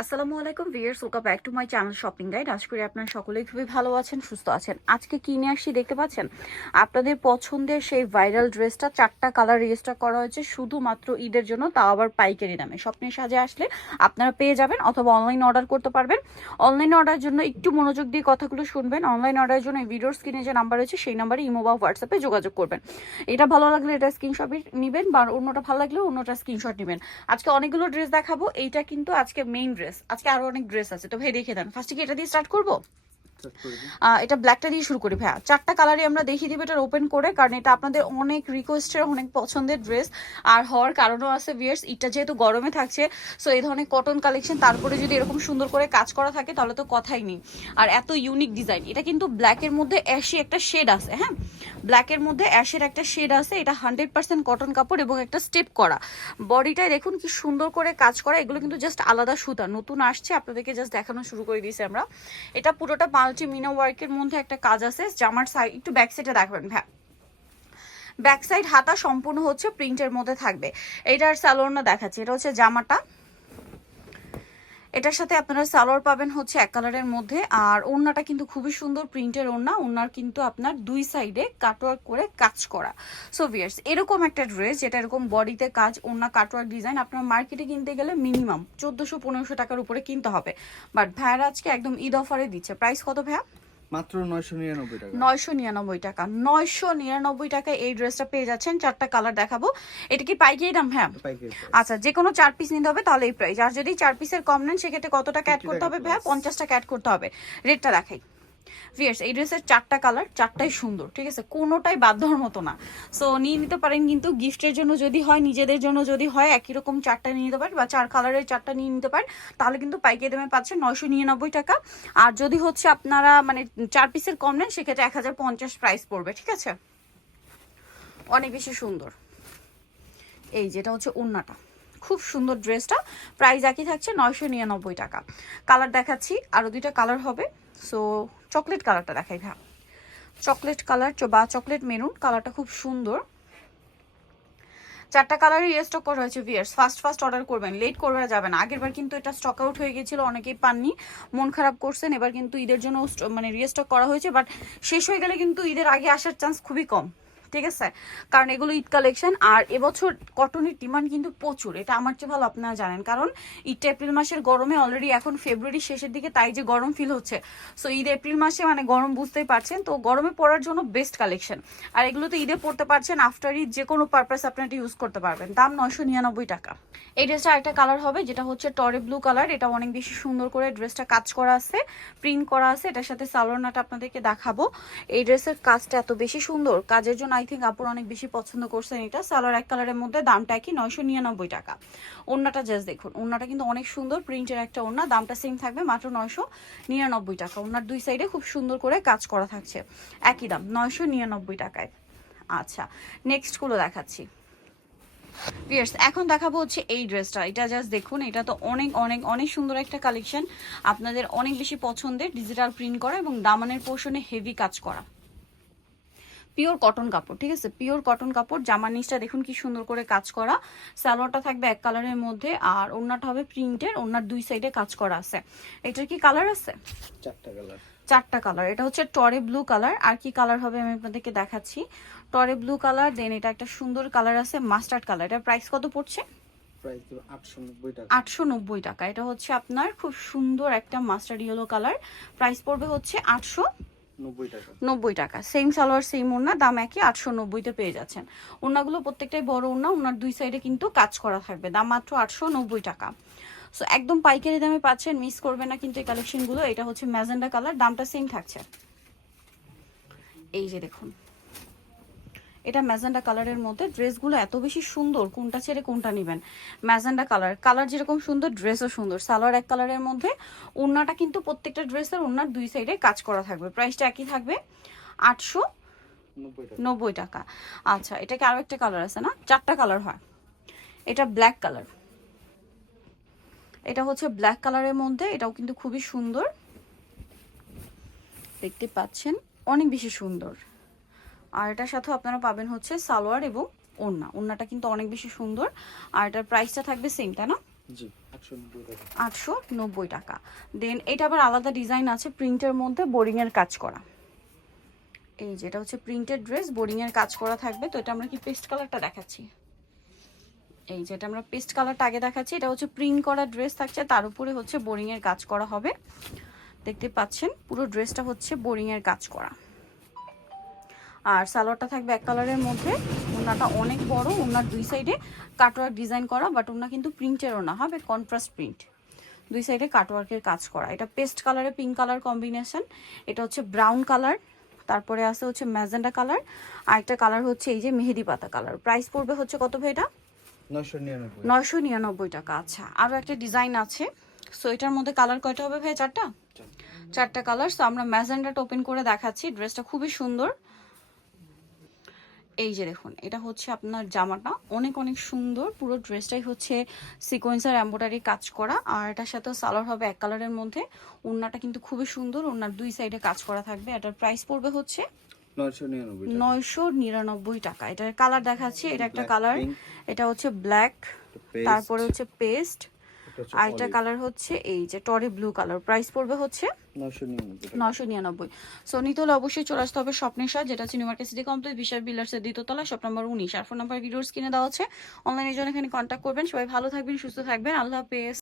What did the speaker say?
আসসালামু আলাইকুম viewers, welcome back to my channel shopping guide. আশা করি আপনারা সকলেই খুবই ভালো আছেন, সুস্থ আছেন। আজকে কিনে আসছি, দেখতে পাচ্ছেন আপনাদের পছন্দের সেই ভাইরাল ড্রেসটা 4টা কালার রেজিস্টার করা হয়েছে শুধুমাত্র ঈদের জন্য, তাও আবার পাইকারি দামে। স্বপ্নের সাজে আসলে আপনারা পেয়ে যাবেন, অথবা অনলাইন অর্ডার করতে পারবেন। অনলাইন অর্ডারের জন্য একটু মনোযোগ দিয়ে কথাগুলো শুনবেন। অনলাইন অর্ডারের জন্য ভিডিওর স্ক্রিনে যে নাম্বার রয়েছে সেই নাম্বারে ইমো বা হোয়াটসঅ্যাপে যোগাযোগ করবেন। এটা ভালো লাগলে এটা স্ক্রিনশট নেবেন, বা অন্যটা ভালো লাগলে অন্যটা স্ক্রিনশট নেবেন। আজকে অনেকগুলো ড্রেস দেখাবো, এইটা কিন্তু আজকে মেইন ড্রেস। আজকে আরো অনেক ড্রেস আছে, তো ভাই দেখে দেন। ফার্স্টে কি এটা দিয়ে স্টার্ট করবো? এটা ব্ল্যাকটা দিয়ে শুরু করি ভাইয়া। 4টা কালারই আমরা দেখিয়ে দিব এটা ওপেন করে, কারণ এটা আপনাদের অনেক রিকোয়েস্টের, অনেক পছন্দের ড্রেস। আর হওয়ার কারণও আছে ভিউয়ার্স, এটা যেহেতু গরমে থাকছে, সো এই ধরনের কটন কালেকশন, তারপরে যদি এরকম সুন্দর করে কাজ করা থাকে তাহলে তো কথাই নেই। আর এত ইউনিক ডিজাইন। এটা কিন্তু ব্ল্যাকের মধ্যে অ্যাশি একটা শেড আছে, হ্যাঁ, ব্ল্যাকের মধ্যে অ্যাশের একটা শেড আছে। এটা 100% কটন কাপড় এবং একটা স্টেপ করা। বডিটায় দেখুন কি সুন্দর করে কাজ করা। এগুলো কিন্তু জাস্ট আলাদা সুতা, নতুন আসছে, আপনাদেরকে জাস্ট দেখানো শুরু করে দিয়েছি আমরা। এটা পুরোটা মাল্টি মিনা ওয়ার্কের মধ্যে একটা কাজ আছে। জামার সাইড একটু ব্যাক সাইডে দেখবেন ভাই, ব্যাক সাইড হাতা সম্পূর্ণ হচ্ছে প্রিন্টের মধ্যে থাকবে। এটার স্যালোয়ারটা দেখাচ্ছি, এটা হচ্ছে জামাটা। এটার সাথে আপনারা সালোয়ার পাবেন হচ্ছে এক কালারের মধ্যে। আর ওড়নাটা কিন্তু খুবই সুন্দর প্রিন্টের ওড়না। ওড়নার কিন্তু আপনার দুই সাইডে কাটওয়ার্ক করে কাজ করা। সো ভিউয়ার্স, এরকম একটা ড্রেস যেটা এরকম বডিতে কাজ, ওড়না কাটওয়ার্ক ডিজাইন, আপনার মার্কেটে কিনতে গেলে মিনিমাম 1400-1500 টাকার উপরে কিনতে হবে। বাট ভাইয়ারা আজকে একদম ঈদ অফারে দিচ্ছে। প্রাইস কত ভাইয়া? মাত্র 999 টাকা। 999 টাকা। 999 টাকায় এই ড্রেসটা পেয়ে যাচ্ছেন। 4টা কালার দেখাবো। এটা কি পাইকারি দাম? হ্যাঁ, পাইকারি। আচ্ছা, যে কোনো 4 পিস নিতে হবে তাহলে এই প্রাইস। আর যদি 4 পিসের কম নেন সেক্ষেত্রে কত টাকা অ্যাড করতে হবে ভাইয়া? 50 টাকা অ্যাড করতে হবে। রেটটা দেখাই ভিউয়ার্স। এই ড্রেসের 4টা কালার, 4টাই সুন্দর, ঠিক আছে, কোনোটাই বাদ দেওয়ার মতো না। সো নিয়ে নিতে পারেন, কিন্তু গিফটের জন্য যদি হয়, নিজেদের জন্য যদি হয়, একই রকম 4টা নিয়ে নিতে পারেন, বা 4 কালারের 4টা নিয়ে নিতে পারেন। তাহলে কিন্তু পাইকারি দামে পাচ্ছেন 999 টাকা। আর যদি হচ্ছে আপনারা মানে 4 পিসের কম নেন সেক্ষেত্রে 1050 প্রাইস পড়বে, ঠিক আছে। অনেক বেশি সুন্দর। এই যেটা হচ্ছে ওড়নাটা, খুব সুন্দর ড্রেসটা। প্রাইস একই থাকছে 999 টাকা। কালার দেখাচ্ছি, আরও 2টা কালার হবে। সো চকলেট কালারটা দেখাই ভাই। চকলেট কালার বা চকলেট মেরুন কালারটা খুব সুন্দর। 4টা কালারই রিস্টক করা হয়েছে ভিউয়ার্স। ফার্স্ট অর্ডার করবেন, লেট করবে যাবে না। আগেরবার কিন্তু এটা স্টক আউট হয়ে গেছিল, অনেকেই পাননি, মন খারাপ করছেন। এবার কিন্তু ঈদের জন্য মানে রিস্টক করা হয়েছে, বাট শেষ হয়ে গেলে কিন্তু ঈদের আগে আসার চান্স খুবই কম, ঠিক আছে, কারণ এগুলো ঈদ কালেকশন। আর এবছর কটনের ডিমান্ড কিন্তু প্রচুর, এটা আমার চেয়ে ভালো আপনারা জানেন, কারণ ঈদটা এপ্রিল মাসের গরমে, অলরেডি এখন ফেব্রুয়ারি শেষের দিকে, তাই যে গরম ফিল হচ্ছে। সো ঈদ এপ্রিল মাসে মানে গরম বুঝতেই পারছেন, তো গরমে পরার জন্য বেস্ট কালেকশন। আর এগুলো তো ঈদে পড়তে পারছেন, আফটার ঈদ যে কোনো পারপাস আপনারা এটা ইউজ করতে পারবেন। দাম 999 টাকা। এই ড্রেসটা একটা কালার হবে যেটা হচ্ছে টরে ব্লু কালার। এটা অনেক বেশি সুন্দর করে ড্রেসটা কাজ করা আছে, প্রিন্ট করা আছে। এটার সাথে সালোয়ারটা আপনাদেরকে দেখাবো। এই ড্রেসের কাজটা এত বেশি সুন্দর, কাজের জন্য আই থিঙ্ক আপুর অনেক বেশি পছন্দ করছেন এটা। সালোয়ার এক কালারের মধ্যে, দামটা কি 999 টাকা। ওড়নাটা জাস্ট দেখুন, ওড়নাটা কিন্তু অনেক সুন্দর, প্রিন্টের একটা ওড়না। দামটা সেম থাকবে মাত্র 999 টাকা। ওড়নার দুই সাইডে খুব সুন্দর করে কাজ করা থাকছে, একই দাম 999 টাকায়। আচ্ছা, নেক্সট গুলো দেখাচ্ছি ভিউয়ার্স। এখন দেখাবো হচ্ছে এই ড্রেসটা। এটা জাস্ট দেখুন, এটা তো অনেক অনেক অনেক সুন্দর একটা কালেকশন, আপনাদের অনেক বেশি পছন্দের। ডিজিটাল প্রিন্ট করা এবং দামানের পোর্শনে হেভি কাজ করা, পিওর কটন কাপড়, ঠিক আছে, পিওর কটন কাপড়। জামার নিচটা দেখুন কি সুন্দর করে কাজ করা। সালোয়ারটা থাকবে এক কালারের মধ্যে, আর ওড়নাটা হবে প্রিন্টের। ওড়নার দুই সাইডে কাজ করা আছে। এটার কি কালার আছে? 4টা কালার। 4টা কালার। এটা হচ্ছে টরে ব্লু কালার। আর কি কালার হবে আমি আপনাদেরকে দেখাচ্ছি। টরে ব্লু কালার, দেন এটা একটা সুন্দর কালার আছে মাস্টার্ড কালার। এটার প্রাইস কত পড়ছে? প্রাইস 890 টাকা। 890 টাকা। এটা হচ্ছে আপনার খুব সুন্দর একটা মাস্টার্ড ইয়েলো কালার। প্রাইস পড়বে হচ্ছে 890 টাকা। সেম সালোয়ার সেম ওড়না, দাম একই, 890-তে পেয়ে যাচ্ছেন। ওড়নাগুলো প্রত্যেকটাই বড় ওড়না, ওড়নার দুই সাইডে কিন্তু কাজ করা থাকবে। দাম মাত্র 890 টাকা। সো একদম পাইকারি দামে পাচ্ছেন, মিস করবেন না কিন্তু এই কালেকশনগুলো। এটা হচ্ছে ম্যাজেন্ডা কালার, দামটা সেম থাকছে। এই যে দেখুন, এটা ম্যাজেন্ডা কালারের মধ্যে। ড্রেসগুলো এত বেশি সুন্দর, কোনটা ছেড়ে কোনটা নেবেন। ম্যাজেন্ডা কালার যেরকম সুন্দর, ড্রেসও সুন্দর। সালোয়ার এক কালারের মধ্যে, ওড়নাটা কিন্তু প্রত্যেকটা ড্রেসের ওড়নার দুই সাইডে কাজ করা থাকবে। প্রাইসটা একই থাকবে, 890 টাকা। আচ্ছা, এটাকে আরো একটা কালার আছে না, 4টা কালার হয়। এটা ব্ল্যাক কালার, এটা হচ্ছে ব্ল্যাক কালারের মধ্যে। এটাও কিন্তু খুবই সুন্দর, দেখতে পাচ্ছেন, অনেক বেশি সুন্দর। আর এটার সাথে আপনারা পাবেন হচ্ছে সালোয়ার এবং ওড়নাটা কিন্তু অনেক বেশি সুন্দর। আর এটার প্রাইসটা থাকবে সেম, তাই না? জি। 890 890 টাকা। টাকা। দেন এটা আবার আলাদা ডিজাইন আছে প্রিন্টের মধ্যে বোরিং এর কাজ করা। এই যেটা হচ্ছে প্রিন্টেড ড্রেস, বোরিং এর কাজ করা থাকবে। তো এটা আমরা কি পেস্ট কালারটা দেখাচ্ছি, এই যেটা আমরা পেস্ট কালারটা আগে দেখাচ্ছি, এটা হচ্ছে প্রিন্ট করা ড্রেস থাকছে, তার উপরে হচ্ছে বোরিং এর কাজ করা হবে। দেখতে পাচ্ছেন পুরো ড্রেসটা হচ্ছে বোরিং এর কাজ করা। আর সালোয়ারটা থাকবে এক কালারের মধ্যে। ওড়নাটা অনেক বড়, ওড়নার দুই সাইডে কাটওয়ার্ক ডিজাইন করা, বাট ওড়না কিন্তু প্রিন্টেরও না, হবে কন্ট্রাস্ট প্রিন্ট, দুই সাইডে কাটওয়ার্কের কাজ করা। এটা পেস্ট কালারে পিঙ্ক কালার কম্বিনেশন, এটা হচ্ছে ব্রাউন কালার, তারপরে আছে হচ্ছে ম্যাজেন্ডা কালার, আর একটা কালার হচ্ছে এই যে মেহেদি পাতা কালার। প্রাইস পড়বে হচ্ছে কত ভাই এটা? 999। 999 টাকা। আচ্ছা, আরও একটা ডিজাইন আছে। সো এটার মধ্যে কালার কয়টা হবে ভাই? চারটা কালার। সো আমরা ম্যাজেন্ডাটা ওপেন করে দেখাচ্ছি। ড্রেসটা খুবই সুন্দর। এই যে দেখুন, এটা হচ্ছে আপনার জামাটা, অনেক অনেক সুন্দর। পুরো ড্রেসটাই হচ্ছে সিকোয়েন্সার এমব্রয়ডারি কাজ করা, আর এটার সাথেও সালোয়ার হবে এক কালারের মধ্যে। ওড়নাটা কিন্তু খুবই সুন্দর, ওড়নার দুই সাইডে কাজ করা থাকবে। এটার প্রাইস পড়বে হচ্ছে 999 টাকা। এটার কালার দেখাচ্ছি, এটা একটা কালার, এটা হচ্ছে ব্ল্যাক, তারপরে হচ্ছে পেস্ট, আর একটা কালার হচ্ছে এই যে টরি ব্লু কালার। প্রাইস পড়বে হচ্ছে 999। সো নিতে হলে অবশ্যই চলে আসতে হবে স্বপ্নের সাথে, যেটা হচ্ছে নিউ মার্কেট সিটি কমপ্লেক্স বিশাল বিল্ডার্সের দ্বিতীয়তলা, শপ নাম্বার 19। আর ফোন নাম্বার ভিডিওস কিনে দেওয়া হচ্ছে, অনলাইনের জন্য এখানে কন্ট্যাক্ট করবেন। সবাই ভালো থাকবেন, সুস্থ থাকবেন, আল্লাহ হাফেজ।